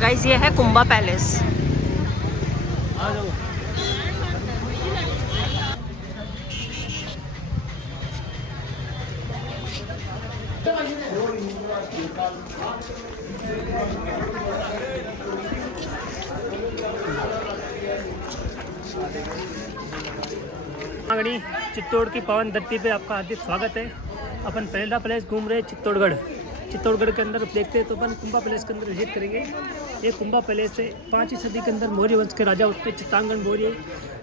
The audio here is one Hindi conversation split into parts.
गाइस ये है कुंभा पैलेस। चित्तौड़ की पावन धरती पे आपका हार्दिक स्वागत है। अपन पहला प्लेस घूम रहे हैं चित्तौड़गढ़ के अंदर देखते हैं तो अपन कुंभा पैलेस के अंदर विजिट करेंगे। ये कुंभा पैलेस है 5वीं सदी के अंदर मौर्य वंश के राजा होते हैं चित्तांगन मौर्य,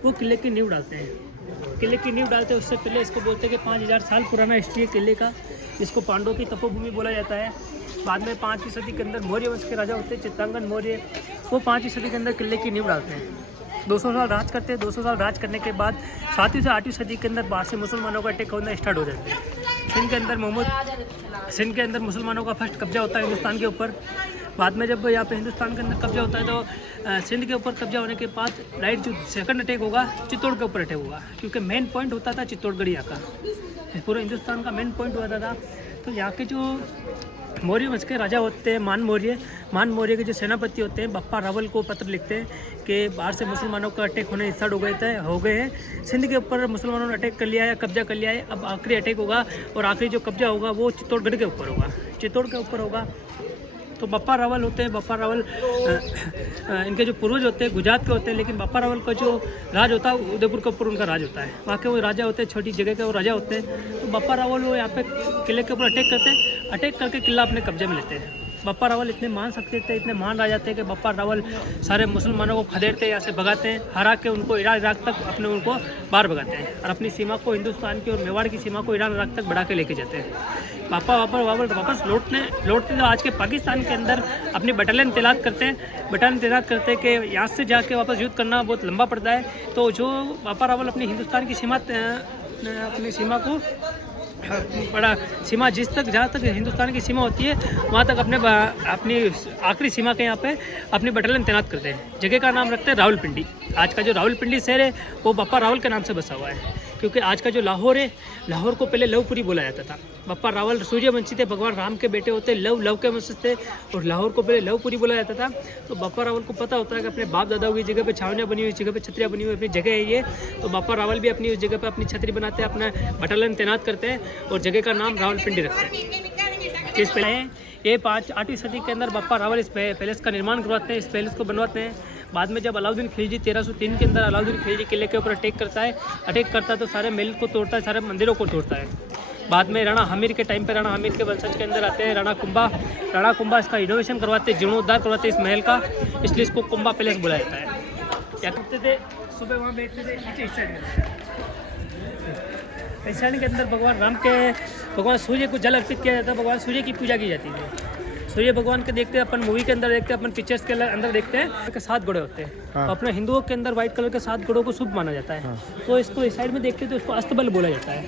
वो किले की नींव डालते हैं। किले की नींव डालते हैं उससे पहले इसको बोलते हैं कि 5000 साल पुराना हिस्ट्री है किले का, जिसको पांडवों की तपोभूमि बोला जाता है। बाद में 5वीं सदी के अंदर मौर्य वंश के राजा होते हैं चित्तांगन मौर्य, वो 5वीं सदी के अंदर किले की नींव डालते हैं। 200 साल राज करते हैं। 200 साल राज करने के बाद 7वीं से 8वीं सदी के अंदर बाहर से मुसलमानों का अटैक होना स्टार्ट हो जाते हैं। सिंध के अंदर मुसलमानों का फर्स्ट कब्जा होता है हिंदुस्तान के ऊपर। बाद में जब यहाँ पे हिंदुस्तान के अंदर कब्जा होता है तो सिंध के ऊपर कब्जा होने के बाद राइट जो सेकंड अटैक होगा चित्तौड़ के ऊपर अटैक होगा, क्योंकि मेन पॉइंट होता था चित्तौड़गढ़ यहाँ का, पूरे हिंदुस्तान का मेन पॉइंट होता था। तो यहाँ के जो मौर्य वंश के राजा होते हैं मान मौर्य के जो सेनापति होते हैं बप्पा रावल को पत्र लिखते हैं कि बाहर से मुसलमानों का अटैक होने स्टार्ट हो गए हैं। सिंध के ऊपर मुसलमानों ने अटैक कर लिया है, कब्जा कर लिया है। अब आखिरी अटैक होगा और आखिरी जो कब्जा होगा वो चित्तौड़गढ़ के ऊपर होगा, चित्तौड़ के ऊपर होगा। तो बप्पा रावल होते हैं, बप्पा रावल इनके जो पूर्वज होते हैं गुजरात के होते हैं, लेकिन बप्पा रावल का जो राज होता है उदयपुर के ऊपर उनका राज होता है। वहाँ के वो राजा होते हैं, छोटी जगह के वो राजा होते हैं। तो बप्पा रावल वो यहाँ पे किले के ऊपर अटैक करते हैं, अटैक करके किला अपने कब्जे में लेते हैं। बप्पा रावल इतने महान शक्ति थे, इतने महान राजा थे कि बप्पा रावल सारे मुसलमानों को खदेड़ते यहाँ से भगाते हैं, हरा के उनको ईरान इराक तक अपने उनको बाहर भगाते हैं और अपनी सीमा को हिंदुस्तान की और मेवाड़ की सीमा को ईरान इराक तक बढ़ा के लेके जाते हैं। बप्पा वापस लौटते तो आज के पाकिस्तान के अंदर अपनी बटालियन तैनात करते हैं कि यहाँ से जाके वापस युद्ध करना बहुत लंबा पड़ता है। तो जो बप्पा रावल अपनी हिंदुस्तान की अपनी सीमा को बड़ा सीमा जहाँ तक हिंदुस्तान की सीमा होती है वहाँ तक अपनी आखिरी सीमा के यहाँ पे अपनी बटालियन तैनात करते हैं। जगह का नाम रखते हैं रावलपिंडी। आज का जो रावलपिंडी शहर है वो बप्पा रावल के नाम से बसा हुआ है, क्योंकि आज का जो लाहौर है, लाहौर को पहले लवपुरी बोला जाता था। बप्पा रावल सूर्यवंशी थे, भगवान राम के बेटे होते, लव के वंश थे और लाहौर को पहले लवपुरी बोला जाता था। तो बप्पा रावल को पता होता है कि अपने बाप दादाओं की जगह पे छावनियाँ बनी हुई, जगह पे छतरियाँ बनी हुई अपनी जगह है ये। तो बप्पा रावल भी अपनी उस जगह पे अपनी छतरी बनाते हैं, अपना बटालियन तैनात करते हैं और जगह का नाम रावलपिंडी रखते हैं। इस पहले ये 8वीं सदी के अंदर बप्पा रावल इस पैलेस का निर्माण करवाते हैं, इस पैलेस को बनवाते हैं। बाद में जब अलाउद्दीन खिलजी 1303 के अंदर अलाउद्दीन खिलजी किले के ऊपर अटैक करता है तो सारे महल को तोड़ता है, सारे मंदिरों को तोड़ता है। बाद में राणा हमीर के टाइम पे राणा हमीर के वंशज के अंदर आते हैं राणा कुंभा इसका इनोवेशन करवाते हैं, जीर्णोद्धार करवाते हैं इस महल का, इसलिए इसको कुंभा पैलेस बोला जाता है। क्या करते थे, सुबह वहाँ बैठते थे इस साइड के अंदर भगवान सूर्य को जल अर्पित किया जाता है, भगवान सूर्य की पूजा की जाती है। सूर्य भगवान के देखते हैं अपन, मूवी के अंदर देखते हैं अपन, पिक्चर्स के अंदर देखते हैं कि 7 घोड़े होते हैं। हाँ। अपने हिंदुओं के अंदर व्हाइट कलर के 7 घोड़ों को शुभ माना जाता है। हाँ। तो इसको इस साइड में देखते हैं तो इसको अस्तबल बोला जाता है,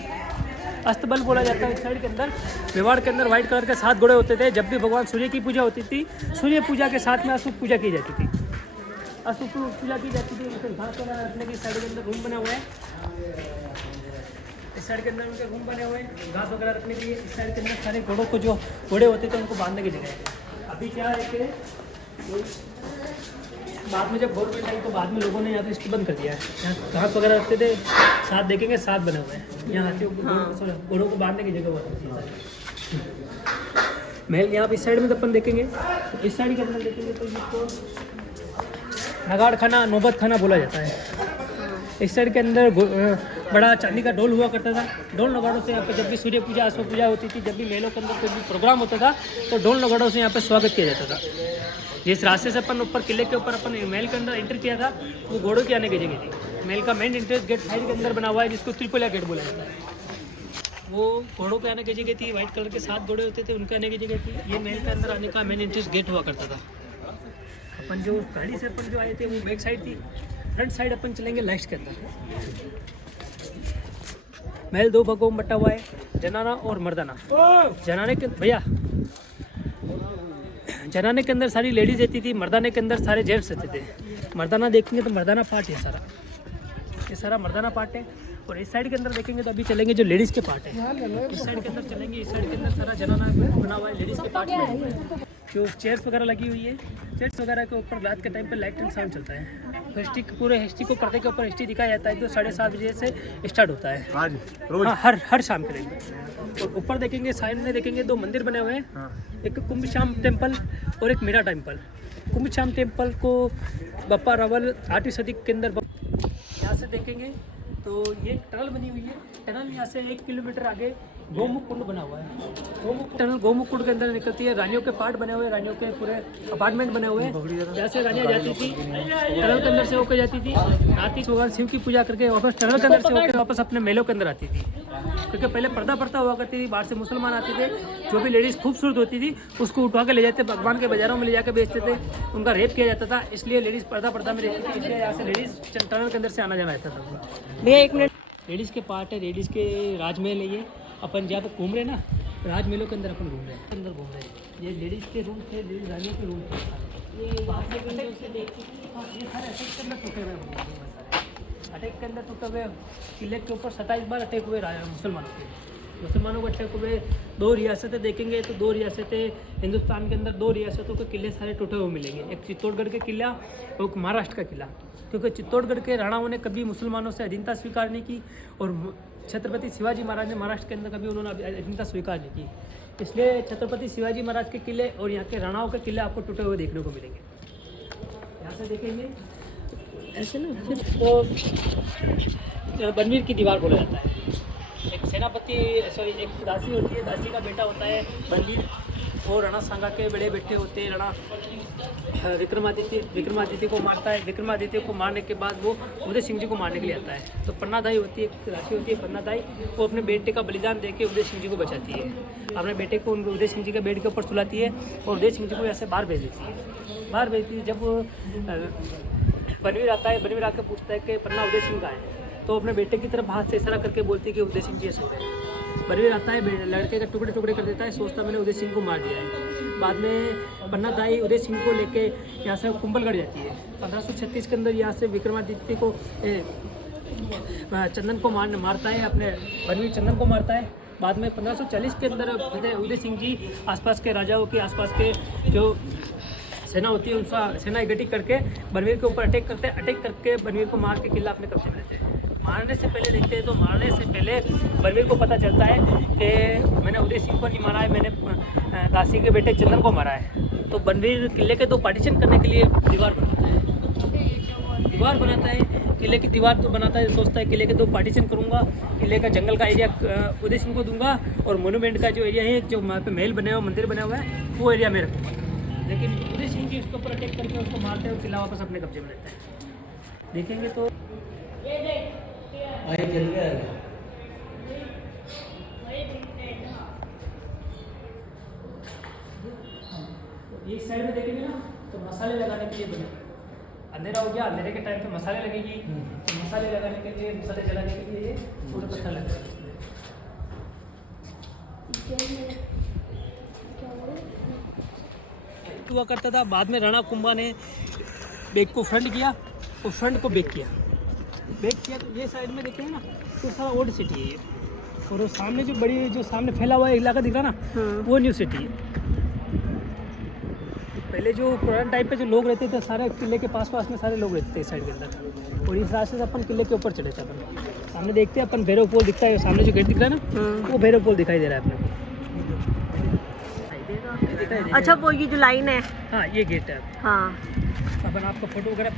अस्तबल बोला जाता है। इस साइड के अंदर मेवाड़ के अंदर व्हाइट कलर के 7 घोड़े होते थे। जब भी भगवान सूर्य की पूजा होती थी, सूर्य पूजा के साथ में अशुभ पूजा की जाती थी, अशुभ पूजा की जाती थी। घास वगैरह रखने की साइड के अंदर रूम बना हुआ है, इस साइड के अंदर उनके रूम बने हुए हैं घास वगैरह रखने के लिए। इस साइड के अंदर सारे घोड़ों को जो घोड़े होते थे उनको बांधने की जगह है। अभी क्या है कि बाद में जब गवर्नमेंट आई तो बाद में लोगों ने यहाँ पे इसको बंद कर दिया है। यहाँ घास वगैरह रखते थे, 7 देखेंगे 7 बने हुए हैं। यहाँ आते घोड़ों को बांधने की जगह होती है। महल यहाँ पे इस साइड में अपन देखेंगे, इस साइड के अंदर देखेंगे तो इसको नगाड़ खाना, नौबत खाना बोला जाता है। इस साइड के अंदर बड़ा चांदी का डोल हुआ करता था। डोल नगाड़ों से यहाँ पे जब भी सूर्य पूजा अश्व पूजा होती थी, जब भी महलों के अंदर कोई भी प्रोग्राम होता था तो डोल नगाड़ों से यहाँ पे स्वागत किया जाता था। जिस रास्ते से अपन ऊपर किले के ऊपर अपन महल के अंदर एंटर किया था वो घोड़ों की आने की जगह थी। महल का मेन एंट्रेंस गेट साइड के अंदर बना हुआ है जिसको त्रिपुलिया गेट बोला जाता है। वो घोड़ों के आने की जगह थी, व्हाइट कलर के 7 घोड़े होते थे उनके आने की जगह थी। ये महल के अंदर आने का मेन एंट्रेंस गेट हुआ करता था। अपन जो गाड़ी से अपन जो आए थे वो बैक साइड थी, फ्रंट साइड अपन चलेंगे लेफ्ट के अंदर। महल 2 भागों में बटा हुआ है, जनाना और मर्दाना। जनाने के अंदर सारी लेडीज रहती थी, मर्दाने के अंदर सारे जेंट्स रहते थे। मर्दाना देखेंगे तो मर्दाना पार्ट है सारा, ये सारा मर्दाना पार्ट है। और इस साइड के अंदर देखेंगे तो अभी चलेंगे जो लेडीज़ के पार्ट है, इस साइड के अंदर चलेंगे। इस साइड के अंदर सारा जनाना बना हुआ है, लेडीज़ के पार्ट में। जो चेयर्स वगैरह लगी हुई है, चेयर्स वगैरह के ऊपर रात के टाइम पे लाइट एंड साउंड चलता है। हिस्ट्री पूरे हिस्ट्री को पर्दे के ऊपर हिस्ट्री दिखाया जाता है, जो 7:30 बजे से स्टार्ट होता है आज रोज। हाँ, हर शाम के टाइम। और ऊपर देखेंगे, साइड में देखेंगे 2 मंदिर बने हुए हैं, एक कुंभ श्याम टेम्पल और एक मीरा टेम्पल। कुंभ श्याम टेम्पल को बप्पा रावल 8वीं सदी के अंदर, यहाँ से देखेंगे तो ये टनल बनी हुई है। टनल यहाँ से 1 किलोमीटर आगे गोमुख कुंड बना हुआ है। टनल गोमुख कुंड के अंदर निकलती है। रानियों के पार्ट बने हुए हैं, रानियों के पूरे अपार्टमेंट बने हुए हैं। जहाँ से रानियाँ जाती थी टनल के अंदर से होकर जाती थी, आती भगवान शिव की पूजा करके वापस टनल के अंदर से होकर वापस अपने मेलों के अंदर आती थी। क्योंकि पहले पर्दा पर्दा हुआ करती थी, बाहर से मुसलमान आते थे, जो भी लेडीज़ खूबसूरत होती थी उसको उठवा के ले जाते, भगवान के बाजारों में ले जाकर बेचते थे, उनका रेप किया जाता था। इसलिए लेडीज़ पर्दा में रहती थी, इसलिए यहाँ से लेडीज़ टनल के अंदर से आना जाना रहता था। भैया 1 मिनट। लेडीज़ के पार्ट है, लेडीज़ के राजमहल है। ये अपन जहाँ पे घूम रहे हैं ना, राजमहलों के अंदर अपन घूम रहे हैं, अंदर घूम रहे हैं। ये लेडीज़ के रूम थे, लेडीज़ रानियों के रूम थे। ये बाहर से ये सारे अटैक के अंदर टूटे हुए हैं। अटैक के अंदर टूटे हुए किले के ऊपर 27 बार अटैक हुए मुसलमानों को अटैक हुए। 2 रियासतें देखेंगे तो 2 रियासतें हिंदुस्तान के अंदर, 2 रियासतों के किले सारे टूटे हुए मिलेंगे। एक चित्तौड़गढ़ के किला और एक महाराष्ट्र का किला। क्योंकि चित्तौड़गढ़ के राणाओं ने कभी मुसलमानों से अधीनता स्वीकार नहीं की, और छत्रपति शिवाजी महाराज ने महाराष्ट्र के अंदर कभी उन्होंने अधीनता स्वीकार नहीं की। इसलिए छत्रपति शिवाजी महाराज के किले और यहाँ के राणाओं के किले आपको टूटे हुए देखने को मिलेंगे। यहाँ से देखेंगे ऐसे ना फिर तो बनवीर की दीवार बोला जाता है। एक सेनापति एक दासी होती है, दासी का बेटा होता है बनवीर, और राणा सांगा के बड़े बेटे होते हैं। राणा विक्रमादित्य को मारता है। विक्रमादित्य को मारने के बाद वो उदय सिंह जी को मारने के लिए आता है। तो पन्नादाई होती है, एक राशि होती है पन्नादाई, वो अपने बेटे का बलिदान देके उदय सिंह जी को बचाती है। अपने बेटे को उदय सिंह जी के बेड के ऊपर सुलाती है और उदय सिंह जी को ऐसे बाहर भेज देती है। बाहर भेजती है। जब बनवीर आता है, बनवीर आकर पूछता है कि पन्ना उदय सिंह का है, तो अपने बेटे की तरफ हाथ से इशारा करके बोलती है कि उदय सिंह जी ऐसे हुए। बनवीर आता है, लड़के का टुकड़े टुकड़े कर देता है, सोचता मैंने उदय सिंह को मार दिया है। बाद में पन्नादाई उदय सिंह को लेके यहाँ से कुंभलगढ़ जाती है। 1536 के अंदर यहाँ से विक्रमादित्य को चंदन को मारता है, अपने बनवीर चंदन को मारता है। बाद में 1540 के अंदर उदय सिंह जी आसपास के राजाओं के, आसपास के जो सेना होती है उनका सेना इकट्ठी करके बनवीर के ऊपर अटैक करते हैं। अटैक करके बनवीर को मार के किला अपने कब्जे में लेते हैं। मारने से पहले देखते हैं तो मारने से पहले बनवीर को पता चलता है कि मैंने उदय सिंह को नहीं मारा है, मैंने दासी के बेटे चंदन को मारा है। तो बनवीर किले के 2 पार्टीशन करने के लिए दीवार बनाता है। किले की दीवार तो बनाता है, सोचता है किले के 2 पार्टीशन करूँगा, किले का जंगल का एरिया उदय सिंह को दूंगा, और मोनूमेंट का जो एरिया है, जो वहाँ पे महल बने हुआ, मंदिर बना हुआ है, वो एरिया में रखूँगा। लेकिन उदय सिंह जी उसके ऊपर अटैक करके उसको मारते हैं और किला वापस अपने कब्जे में लेते हैं। देखेंगे तो ये साइड में देखेंगे ना तो मसाले लगाने के लिए बने। अंधेरा हो गया, अंधेरे के टाइम पे मसाले लगेगी, तो मसाले लगाने के लिए, मसाले जलाने के लिए पूरे पत्थर लगे हुआ करता था। बाद में राणा कुंभा ने बेग को फ्रंट किया और फ्रंट को बेग किया तो ये साइड में देखेंगे ना तो सारा ओल्ड सिटी है ये, और वो सामने जो बड़ी जो सामने फैला हुआ इलाका दिख रहा ना वो न्यू सिटी है। पहले जो पुराने टाइम पे जो लोग रहते थे सारे किले के पास में सारे लोग रहते थे इस साइड के अंदर, और इस रास्ते से अपन किले के ऊपर चले थे। अपन सामने देखते हैं, अपन भैरव पोल दिखता है, सामने जो गेट दिख रहा है ना वो भैरव पोल दिखाई दे रहा है अपने को। अच्छा वो ये जो लाइन है, हाँ ये गेट है। हाँ अपन आपको फोटो वगैरह